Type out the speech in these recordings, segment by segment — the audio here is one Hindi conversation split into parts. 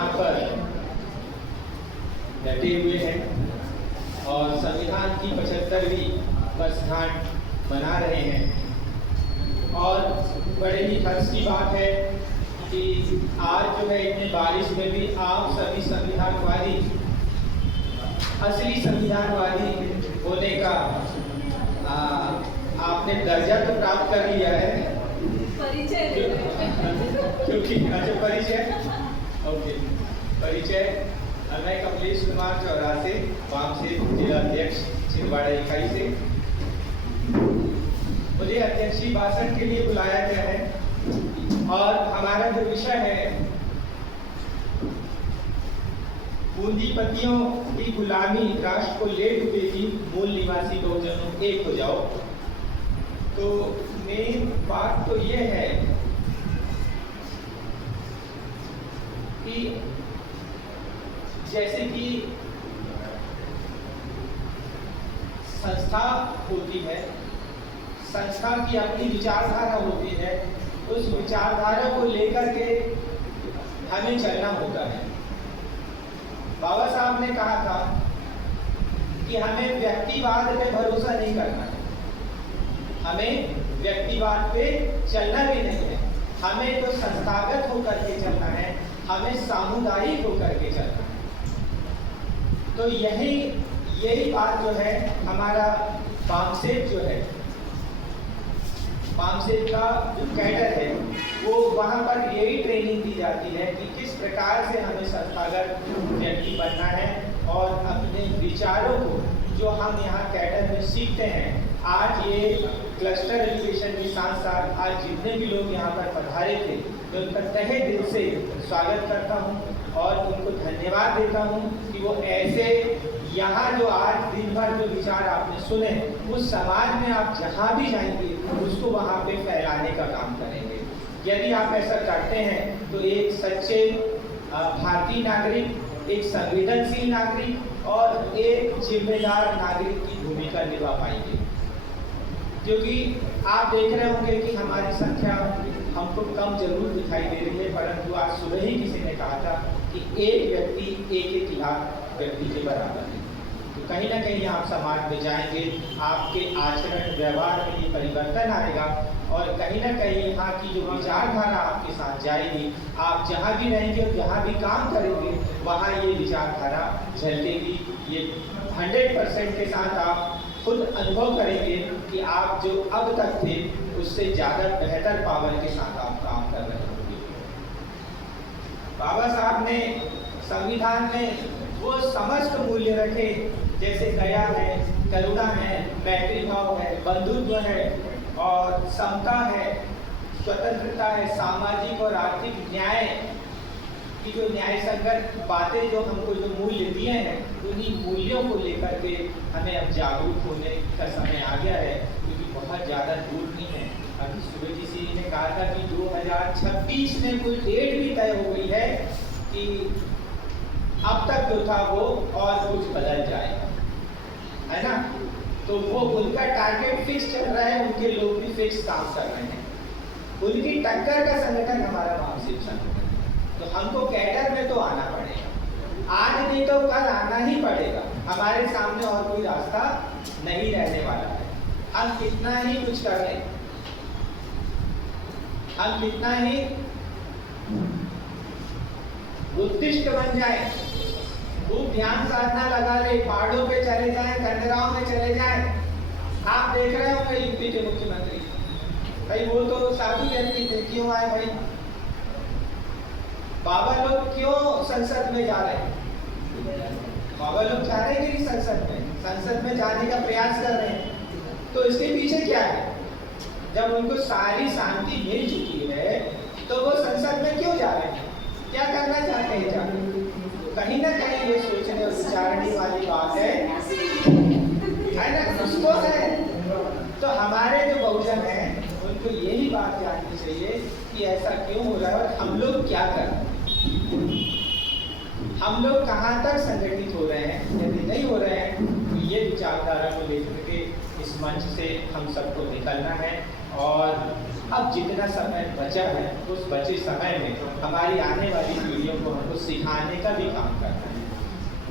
यहाँ पर डटे हुए हैं और संविधान की 75वीं वर्षगांठ मना रहे हैं। और बड़े ही हर्ष की बात है कि आज जो है इतने बारिश में भी आप सभी संविधानवादी, असली संविधानवादी होने का आपने दर्जा तो प्राप्त कर लिया है। क्योंकि अच्छा परिचय, ओके परिचय। मैं कमलेश कुमार चौरासे वाम से जिला अध्यक्ष छिंदवाड़ा इकाई से। मुझे अध्यक्षीय भाषण के लिए बुलाया गया है और हमारा जो विषय है पूंजीपतियों की गुलामी राष्ट्र को ले डूबेगी, मूल निवासी बहुजनों एक हो जाओ। तो मेन बात तो ये है कि जैसे कि संस्था होती है, संस्था की अपनी विचारधारा होती है, उस विचारधारा को लेकर के हमें चलना होता है। बाबा साहब ने कहा था कि हमें व्यक्तिवाद पे भरोसा नहीं करना है, हमें व्यक्तिवाद पे चलना भी नहीं है, हमें तो संस्थागत होकर के चलना है, हमें सामुदायिक होकर के चलना है। तो यही बात जो है हमारा पामसेप जो है, पामसेप का जो कैडर है वो वहाँ पर यही ट्रेनिंग दी जाती है कि किस प्रकार से हमें संस्थागत व्यक्ति बनना है और अपने विचारों को जो हम यहाँ कैडर में सीखते हैं। आज ये क्लस्टर एजुकेशन के साथ साथ आज जितने भी लोग यहाँ पर पधारे थे मैं उनका तहे दिल से स्वागत करता हूँ और उनको धन्यवाद देता हूँ कि वो ऐसे यहाँ जो आज दिन भर जो विचार आपने सुने उस समाज में आप जहाँ भी जाएंगे उसको वहाँ पे फैलाने का काम करेंगे। यदि आप ऐसा करते हैं तो एक सच्चे भारतीय नागरिक, एक संवेदनशील नागरिक और एक जिम्मेदार नागरिक की भूमिका निभा पाएंगे। क्योंकि आप देख रहे होंगे कि हमारी संख्या हमको कम जरूर दिखाई दे रही है, परंतु आज सुबह ही किसी ने कहा था कि एक व्यक्ति 1 लाख व्यक्ति के बराबर है। तो कहीं ना कहीं आप समाज में जाएंगे, आपके आचरण व्यवहार में ये परिवर्तन आएगा और कहीं ना कहीं यहाँ की जो विचारधारा आपके साथ जाएगी, आप जहाँ भी रहेंगे और जहाँ भी काम करेंगे वहाँ ये विचारधारा झलकेगी। ये 100% के साथ आप खुद अनुभव करेंगे कि आप जो अब तक थे उससे ज़्यादा बेहतर पावर के साथ आप काम कर रहे होंगे। बाबा साहब ने संविधान में वो समस्त मूल्य रखे जैसे दया है, करुणा है, मैत्री भाव है, बंधुत्व है और समता है, स्वतंत्रता है, सामाजिक और आर्थिक न्याय की जो न्याय संगत बातें जो हमको जो मूल्य दिए हैं उन्हीं मूल्यों को लेकर के हमें अब जागरूक होने का समय आ गया है। क्योंकि बहुत ज़्यादा दूर नहीं है। अभी सुबह किसी ने कहा था कि 2026 में कोई डेट भी तय हो गई है कि अब तक जो था वो और कुछ बदल जाएगा, है ना। तो वो उनका टारगेट फिक्स चल रहा है, उनके लोग भी फिक्स काम कर रहे हैं। उनकी टक्कर का संगठन हमारा पामसेप संगठन। तो हमको कैडर में तो आना पड़ेगा, आज नहीं तो कल आना ही पड़ेगा। हमारे सामने और कोई रास्ता नहीं रहने वाला है। हम कितना ही कुछ कर लें, हम कितना ही उत्कृष्ट बन जाए, खूब ध्यान साधना लगा ले, पहाड़ों पे चले जाएं, कंदराओं में चले जाएं। आप देख रहे होंगे यूपी के मुख्यमंत्री, भाई वो तो साधु व्यक्ति थे, क्यों आए भाई? बाबा लोग क्यों संसद में जा रहे हैं? बाबा लोग जा रहे हैं कि संसद में जाने का प्रयास कर रहे हैं। तो इसके पीछे क्या है? जब उनको सारी शांति मिल चुकी है तो वो संसद में क्यों जा रहे हैं? क्या करना चाहते हैं जाकर? कहीं ना कहीं ये सोचने और विचारने वाली बात है ना, कुछ तो है। तो हमारे जो बहुजन हैं उनको यही बात जाननी चाहिए कि ऐसा क्यों हो रहा है और हम लोग क्या कर रहे हैं, हम लोग कहाँ तक संगठित हो रहे हैं। यदि नहीं हो रहे हैं तो ये विचारधारा को लेकर के इस मंच से हम सबको निकलना है और अब जितना समय बचा है उस बचे समय में हमारी आने वाली पीढ़ियों को हमको सिखाने का भी काम करना है।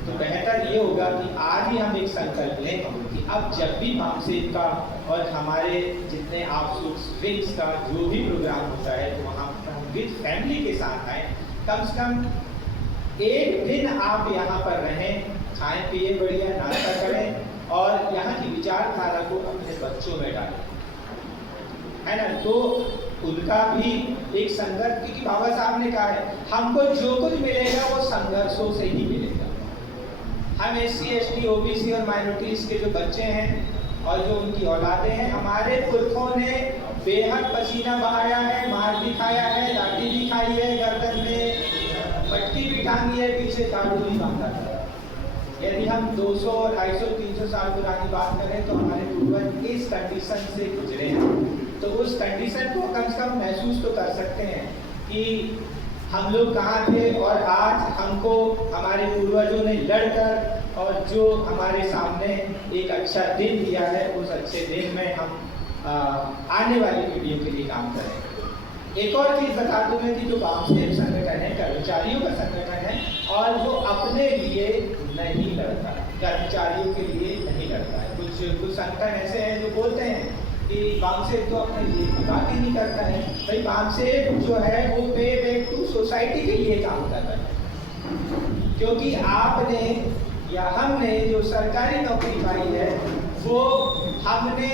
तो बेहतर ये होगा कि आज ही हम एक संकल्प लें कि अब जब भी मामसेब का और हमारे जितने आउटसोर्स विंग्स का जो भी प्रोग्राम होता है तो वहाँ हम विद फैमिली के साथ आए। कम से कम एक दिन आप यहाँ पर रहें, खाएं पिए बढ़िया नाश्ता करें और यहाँ की विचारधारा को अपने बच्चों में डालें, है ना। तो उनका भी एक संघर्ष, क्योंकि बाबा साहब ने कहा है हमको जो कुछ मिलेगा वो संघर्षों से ही मिलेगा। हम SC ST OBC और माइनॉरिटीज के जो बच्चे हैं और जो उनकी औलादें हैं, हमारे पुरखों ने बेहद पसीना बहाया है, मार भी खाया है, लाठी भी खाई है, गर्दन में पट्टी भी टांगी है, पीछे झाड़ू भी बांधा था। यदि हम 200, 250, 300 साल पुरानी बात करें तो हमारे पूर्वज इस कंडीशन से गुजरे हैं। तो उस कंडीशन को कम से कम महसूस तो कर सकते हैं कि हम लोग कहाँ थे और आज हमको हमारे पूर्वजों ने लड़कर और जो हमारे सामने एक अच्छा दिन दिया है उस अच्छे दिन में हम आने वाली पीढ़ियों के लिए काम करें। एक और चीज़ बता दूं मैं कि जो वामसेब संगठन है कर्मचारियों का संगठन है और वो अपने लिए नहीं लड़ता, कर्मचारियों के लिए नहीं लड़ता है। कुछ संगठन ऐसे हैं जो बोलते हैं कि वामसेब तो अपने लिए बात ही नहीं करता है। भाई वामसेब जो है वो पे बैक टू सोसाइटी के लिए काम कर रहा है, क्योंकि आपने या हमने जो सरकारी नौकरी पाई है वो हमने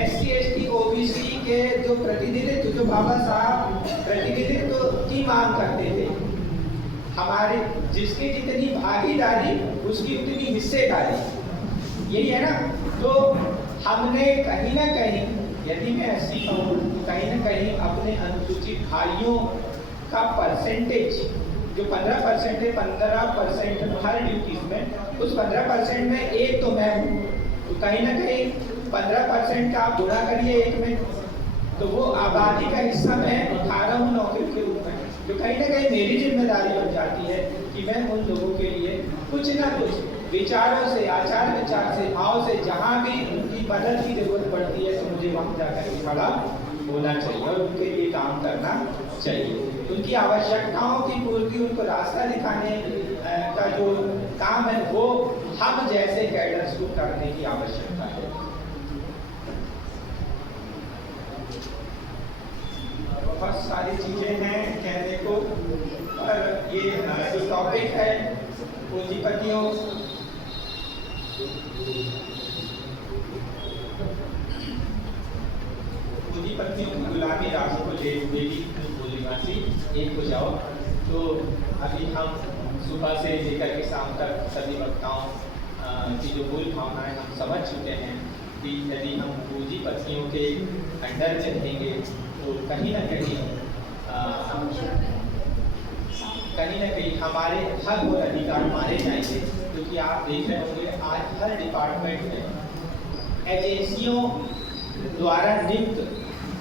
SC ST OBC के जो प्रतिनिधित्व, जो बाबा साहब प्रतिनिधित्व की मांग करते थे, हमारे जिसकी जितनी भागीदारी उसकी उतनी हिस्सेदारी, यही है ना। तो हमने कहीं ना कहीं, यदि मैं 80 कहूँ, कहीं ना कहीं अपने अनुसूचित भाइयों का परसेंटेज जो 15% है, 15% हर ड्यूटीज में, उस 15% में एक तो मैं हूँ, तो कहीं ना कहीं 15% का आप गुणा करिए एक में, तो वो आबादी का हिस्सा मैं उठा रहा हूँ नौकरी के रूप में। तो कहीं ना कहीं मेरी जिम्मेदारी बन जाती है कि मैं उन लोगों के लिए कुछ ना कुछ विचारों से, आचार विचार से, भाव से, जहाँ भी उनकी मदद की जरूरत पड़ती है तो मुझे वहाँ जाकर के खड़ा होना चाहिए और उनके लिए काम करना चाहिए। उनकी आवश्यकताओं की पूर्ति, उनको रास्ता दिखाने का जो काम है वो हम जैसे कैडर्स को करने की आवश्यकता है। बहुत सारी चीजें हैं कहने को, और ये जो टॉपिक है पूंजीपतियों की गुलामी राष्ट्र को ले देगी बोलीवासी एक हो जाओ। तो अभी हम सुबह से लेकर के शाम तक सभी वक्ताओं की जो मूल भावनाएं हम समझ चुके हैं कि यदि हम पूंजीपतियों के अंडर में रहेंगे तो कहीं ना कहीं हमारे हक और अधिकार मारे जाएंगे। क्योंकि आप देख रहे होंगे आज हर डिपार्टमेंट में एजेंसियों द्वारा नियुक्त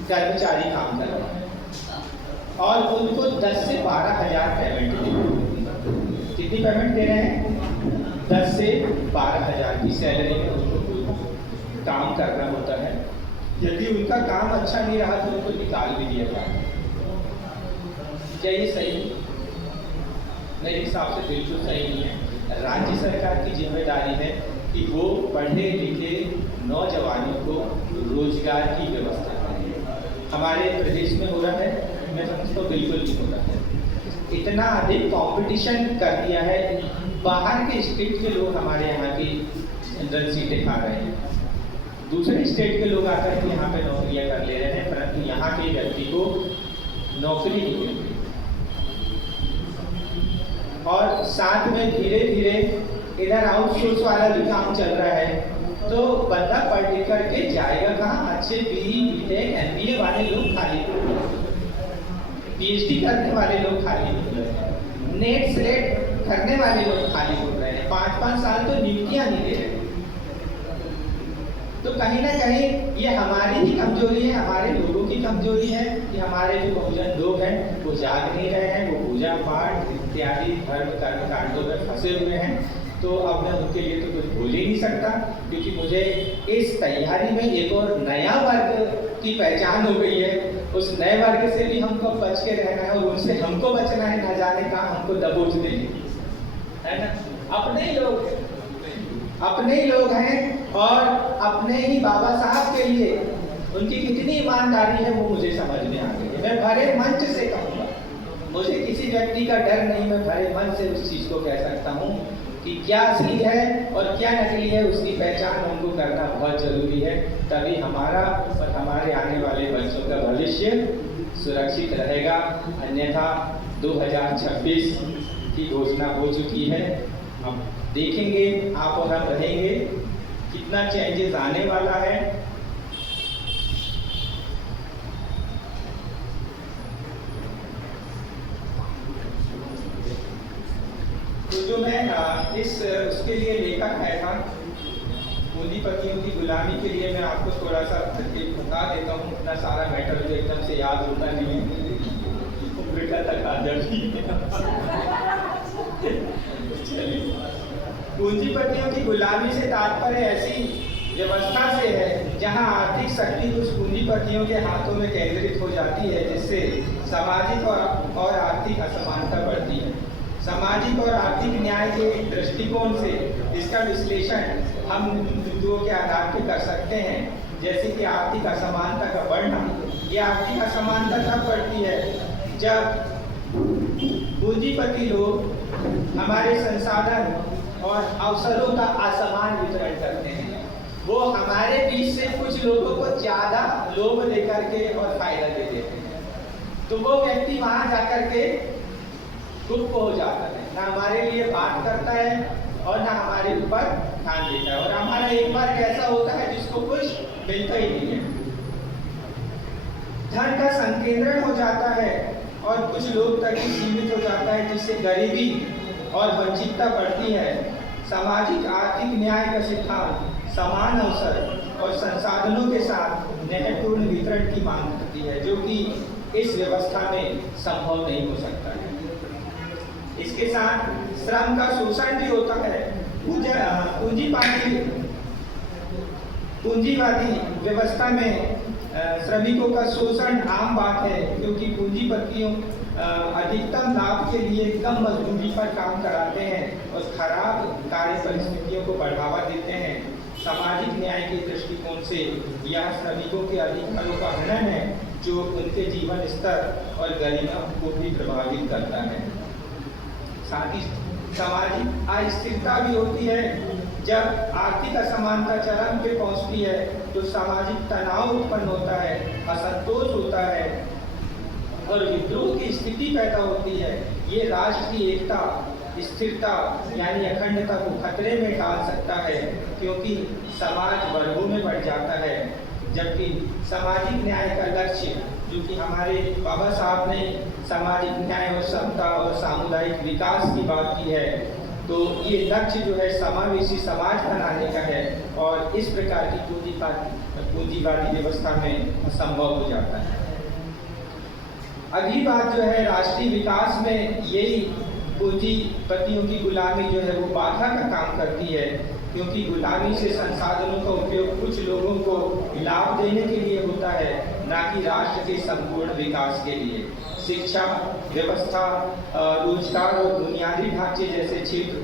कर्मचारी काम कर रहे हैं और उनको 10 से 12 हज़ार पेमेंट दे रहे हैं। कितनी पेमेंट दे रहे हैं? 10 से 12 हज़ार की सैलरी में उनको काम करना होता है। यदि उनका काम अच्छा नहीं रहा तो उनको निकाल भी दिया जाए। क्या ये सही? मेरे हिसाब से बिल्कुल सही नहीं है। राज्य सरकार की जिम्मेदारी है कि वो पढ़े लिखे नौजवानों को रोजगार की व्यवस्था करें। हमारे प्रदेश में हो रहा है, मैं समझता हूँ बिल्कुल नहीं हो रहा है। इतना अधिक कंपटीशन कर दिया है, बाहर के स्टेट के लोग हमारे यहाँ की जनरल सीटें खा रहे हैं, दूसरे स्टेट के लोग आकर के यहाँ पे नौकरियाँ कर ले रहे हैं, परंतु यहाँ के व्यक्ति को नौकरी नहीं मिल रही। और साथ में धीरे धीरे इधर आउटसोर्स वाला भी काम चल रहा है, तो बंदा पढ़ लिख करके जाएगा कहाँ? अच्छे BE BTech MBA वाले लोग खाली, PhD करने वाले लोग खाली, नेट सेलेक्ट करने वाले लोग खाली हो रहे हैं, 5-5 साल तो नियुक्तियां नहीं दे रहे। तो कहीं ना कहीं ये हमारी ही कमजोरी है, हमारे लोगों की कमजोरी है कि हमारे जो बहुजन लोग हैं वो जाग नहीं रहे हैं, वो पूजा पाठ इत्यादि धर्म कर्म कांडों में फंसे हुए हैं। तो अब मैं उनके लिए तो कुछ बोल ही नहीं सकता, क्योंकि मुझे इस तैयारी में एक और नया वर्ग की पहचान हो गई है। उस नए वर्ग से भी हमको बच के रहना है और उनसे हमको बचना है, ना जाने कहाँ हमको दबोच देंगे, है ना। अपने ही लोग हैं और अपने ही बाबा साहब के लिए उनकी कितनी ईमानदारी है वो मुझे समझ में आ गई है। मैं भरे मंच से कहूँगा, मुझे किसी व्यक्ति का डर नहीं, मैं भरे मन से उस चीज़ को कह सकता हूँ कि क्या असली है और क्या नकली है, उसकी पहचान हमको करना बहुत जरूरी है। तभी हमारा और हमारे आने वाले बच्चों का भविष्य सुरक्षित रहेगा। अन्यथा 2026 की घोषणा हो चुकी है, अब देखेंगे आप और हम रहेंगे कितना चेंजेस आने वाला है। तो जो मैं उसके लिए लेकर आया था, पूंजीपतियों की गुलामी के लिए, मैं आपको थोड़ा सा बता देता हूँ। इतना सारा मैटर मुझे एकदम से याद होता नहीं है, बेटा तक आ जाती है। पूंजीपतियों की गुलामी से तात्पर्य ऐसी व्यवस्था से है जहां आर्थिक शक्ति कुछ पूंजीपतियों के हाथों में केंद्रित हो जाती है, जिससे सामाजिक और आर्थिक असमानता बढ़ती है। सामाजिक और आर्थिक न्याय के दृष्टिकोण से इसका विश्लेषण हम बिंदुओं के आधार पर कर सकते हैं, जैसे कि आर्थिक असमानता का बढ़ना। ये आर्थिक असमानता तब बढ़ती है जब पूंजीपति लोग हमारे संसाधन और अवसरों का असमान वितरण करते हैं। वो हमारे बीच से कुछ लोगों को ज्यादा लोभ लेकर के और फायदा दे देते हैं, तो वो व्यक्ति वहां जाकर के गुप्त हो जाता है, ना हमारे लिए बात करता है और ना हमारे ऊपर ध्यान देता है, और हमारा एक बार ऐसा होता है जिसको कुछ मिलता ही नहीं है। धन का संकेंद्रण हो जाता है और कुछ लोग तक ही सीमित हो जाता है, जिससे गरीबी और वंचितता बढ़ती है। सामाजिक आर्थिक न्याय का सिद्धांत समान अवसर और संसाधनों के साथ न्यायपूर्ण वितरण की मांग करती है, जो कि इस व्यवस्था में संभव नहीं हो सकता है। इसके साथ श्रम का शोषण भी होता है। पूंजीवादी व्यवस्था में श्रमिकों का शोषण आम बात है, क्योंकि पूंजीपतियों अधिकतम लाभ के लिए कम मजदूरी पर काम कराते हैं और खराब कार्य परिस्थितियों को बढ़ावा देते हैं। सामाजिक न्याय के दृष्टिकोण से यह श्रमिकों के अधिकारों का हनन है, जो उनके जीवन स्तर और गरिमा को भी प्रभावित करता है। साथ ही सामाजिक अस्थिरता भी होती है। जब आर्थिक असमानता चरम पे पहुंचती है तो सामाजिक तनाव उत्पन्न होता है, असंतोष होता है और विद्रोह की स्थिति पैदा होती है। ये राष्ट्र की एकता, स्थिरता यानी अखंडता को खतरे में डाल सकता है, क्योंकि समाज वर्गों में बढ़ जाता है। जबकि सामाजिक न्याय का लक्ष्य, जो कि हमारे बाबा साहब ने सामाजिक न्याय और समता और सामुदायिक विकास की बात की है, तो ये लक्ष्य जो है समावेशी समाज बनाने का है, और इस प्रकार की पूंजीवादी व्यवस्था में संभव हो जाता है। अगली बात जो है, राष्ट्रीय विकास में यही पूंजीपतियों की गुलामी जो है वो बाधा का काम करती है, क्योंकि गुलामी से संसाधनों का उपयोग कुछ लोगों को लाभ देने के लिए होता है, ना कि राष्ट्र के संपूर्ण विकास के लिए। शिक्षा व्यवस्था, रोजगार और बुनियादी ढांचे जैसे क्षेत्र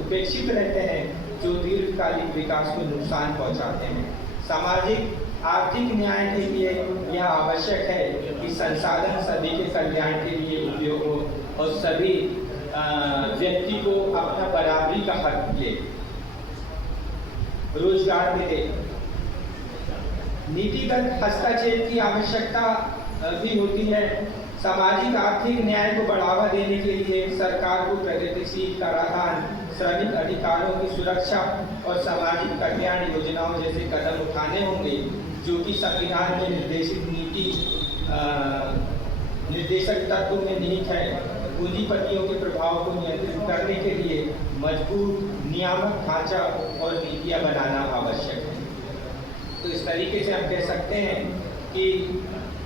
उपेक्षित रहते हैं, जो दीर्घकालिक विकास को नुकसान पहुंचाते हैं। सामाजिक आर्थिक न्याय के लिए यह आवश्यक है कि संसाधन सभी के कल्याण के लिए उपयोग हो और सभी व्यक्ति को अपना बराबरी का हक मिले, रोजगार मिले। नीतिगत हस्तक्षेप की आवश्यकता भी होती है। सामाजिक आर्थिक न्याय को बढ़ावा देने के लिए सरकार को प्रगतिशील कराधान, श्रमिक अधिकारों की सुरक्षा और सामाजिक कल्याण योजनाओं जैसे कदम उठाने होंगे, जो कि संविधान में निर्देशित नीति निर्देशक तत्व में निहित है। पूंजीपतियों के प्रभाव को नियंत्रित करने के लिए मजबूत नियामक ढांचा और नीतियां बनाना आवश्यक है। तो इस तरीके से हम कह सकते हैं कि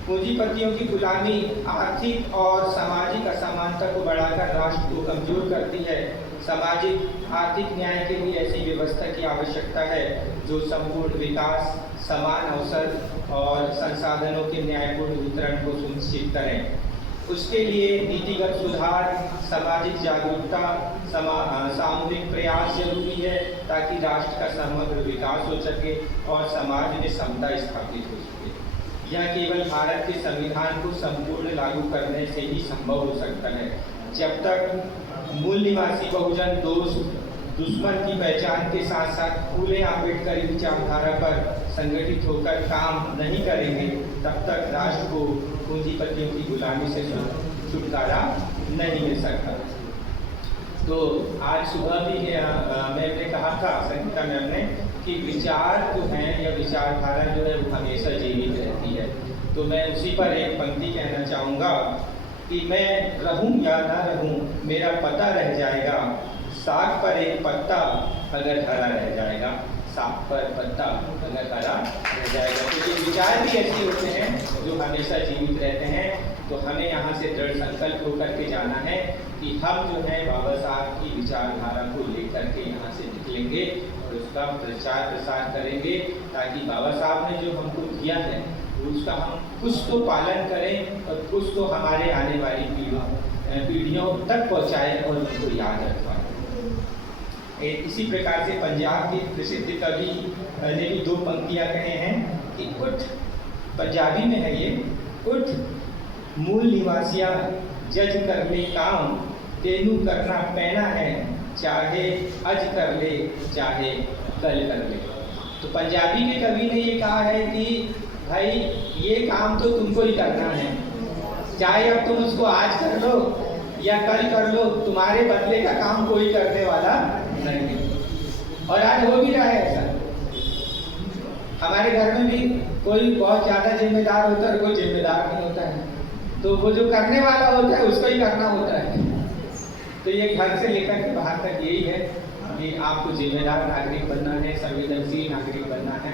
पूंजीपतियों की गुलामी आर्थिक और सामाजिक असमानता को बढ़ाकर राष्ट्र को कमजोर करती है। सामाजिक आर्थिक न्याय के लिए ऐसी व्यवस्था की आवश्यकता है जो संपूर्ण विकास, समान अवसर और संसाधनों के न्यायपूर्ण वितरण को सुनिश्चित करें। उसके लिए नीतिगत सुधार, सामाजिक जागरूकता, सामूहिक प्रयास जरूरी है ताकि राष्ट्र का समग्र विकास हो सके और समाज में समता स्थापित हो सके। यह केवल भारत के संविधान को संपूर्ण लागू करने से ही संभव हो सकता है। जब तक मूल निवासी बहुजन दोस्त दुश्मन की पहचान के साथ साथ फूले आम्बेडकरी विचारधारा पर संगठित होकर काम नहीं करेंगे, तब तक राष्ट्र को पूंजीपतियों की गुलामी से छुटकारा नहीं मिल सकता। तो आज सुबह भी मैंने कहा था संगीता मैम ने कि विचार जो हैं या विचारधारा जो है वो हमेशा जीवित रहती है। तो मैं उसी पर एक पंक्ति कहना चाहूँगा कि मैं रहूँ या ना रहूँ, मेरा पता रह जाएगा, साग पर एक पत्ता अगर हरा रह जाएगा, साग पर पत्ता अगर हरा रह जाएगा। तो ये विचार भी ऐसे होते हैं जो हमेशा जीवित रहते हैं। तो हमें यहाँ से दृढ़ संकल्प होकर के जाना है कि हम जो है बाबा साहब की विचारधारा को लेकर के यहाँ से निकलेंगे और उसका प्रचार प्रसार करेंगे, ताकि बाबा साहब ने जो हमको दिया है उसका हम कुछ तो पालन करें और कुछ तो हमारे आने वाली पीढ़ियों तक पहुँचाएं और उनको याद रखवाएं। इसी प्रकार से पंजाब के प्रसिद्ध कवि ने भी दो पंक्तियाँ कहे हैं कि उठ, पंजाबी में है ये, उठ मूल निवासिया जज कर ले काम, तेनू करना पैना है, चाहे अज कर ले चाहे कल कर ले। तो पंजाबी के कवि ने ये कहा है कि भाई ये काम तो तुमको ही करना है, चाहे अब तुम उसको आज कर लो या कल कर लो, तुम्हारे बदले का काम कोई करने वाला नहीं है। और आज हो भी रहा है ऐसा। हमारे घर में भी कोई बहुत ज़्यादा जिम्मेदार होता है, कोई जिम्मेदार नहीं होता है, तो वो जो करने वाला होता है उसको ही करना होता है। तो ये घर से लेकर के बाहर तक यही है कि आपको जिम्मेदार नागरिक बनना है, संवेदनशील नागरिक बनना है।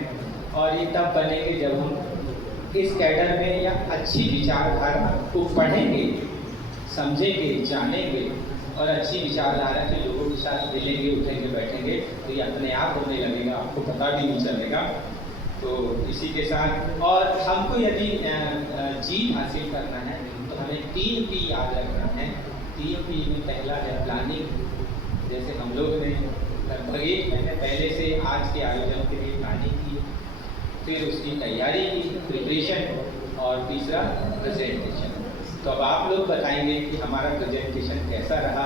और ये तब बनेंगे जब हम इस कैडर में या अच्छी विचारधारा को पढ़ेंगे, समझेंगे, जानेंगे और अच्छी विचारधारा के लोगों के साथ मिलेंगे, उठेंगे, बैठेंगे, तो ये अपने आप होने लगेगा, आपको पता भी नहीं चलेगा। तो इसी के साथ और हमको यदि जीत हासिल करना है तो हमें 3 P याद रखना है। 3 P में पहला है प्लानिंग। जैसे हम लोग ने लगभग 1 महीने पहले से आज के आयोजन के लिए प्लानिंग की, फिर उसकी तैयारी की, प्रिपरेशन, और तीसरा प्रेजेंटेशन। तो अब आप लोग बताएंगे कि हमारा प्रेजेंटेशन कैसा रहा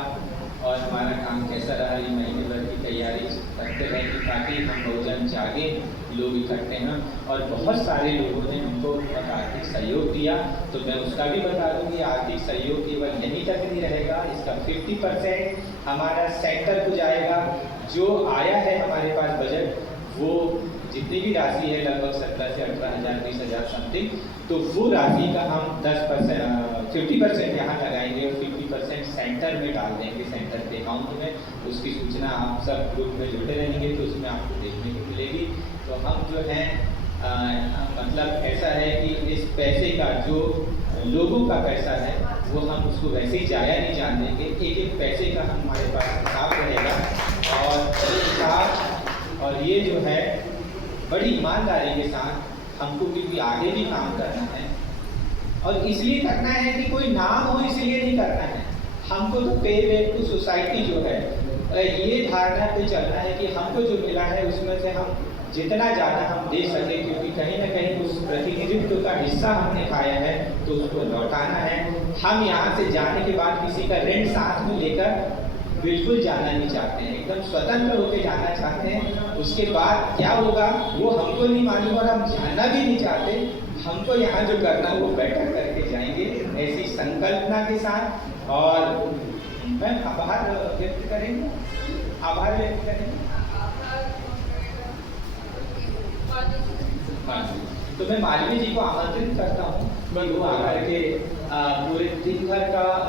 और हमारा काम कैसा रहा। ये महीने भर की तैयारी करते रहें कि ताकि हम बहुजन जागे, लोग इकट्ठे हैं। और बहुत सारे लोगों ने हमको आर्थिक सहयोग दिया, तो मैं उसका भी बता दूँ कि आर्थिक सहयोग केवल यहीं तक नहीं रहेगा, इसका 50% हमारा सेंटर को जाएगा। जो आया है हमारे पास बजट, वो जितनी भी राशि है लगभग 17 से 18,000 20,000 समथिंग, तो वो राशि का हम 50% यहाँ लगाएंगे और 50% सेंटर में डाल देंगे, सेंटर के अकाउंट में। उसकी सूचना आप सब ग्रुप में जुड़े रहेंगे तो उसमें आपको देखने को मिलेगी। तो हम जो हैं मतलब ऐसा है कि इस पैसे का जो लोगों का पैसा है वो हम उसको वैसे ही जाया नहीं जान देंगे। एक पैसे का हमारे पास हिसाब रहेगा और हिसाब और ये जो है बड़ी ईमानदारी के साथ हमको क्योंकि आगे भी काम करना है। और इसलिए करना है कि कोई नाम हो इसलिए नहीं करना है। हमको तो पे बैक टू सोसाइटी जो है ये धारणा पे चलना है कि हमको जो मिला है उसमें से हम जितना ज़्यादा हम दे सकें, क्योंकि कहीं ना कहीं उस प्रतिनिधित्व का हिस्सा हमने खाया है तो उसको लौटाना है। हम यहाँ से जाने के बाद किसी का ऋण साथ में लेकर बिल्कुल जाना नहीं चाहते हैं, एकदम स्वतंत्र होकर जाना चाहते हैं। उसके बाद क्या होगा वो हमको नहीं मालूम और हम जानना भी नहीं चाहते। हमको यहाँ जो करना वो बेटर करके जाएंगे, ऐसी संकल्पना के साथ। और मैं आभार व्यक्त करेंगे, आभार व्यक्त करेंगे। तो मैं मालवीय जी को आमंत्रित करता हूँ कि वो आकर के पूरे दिन भर का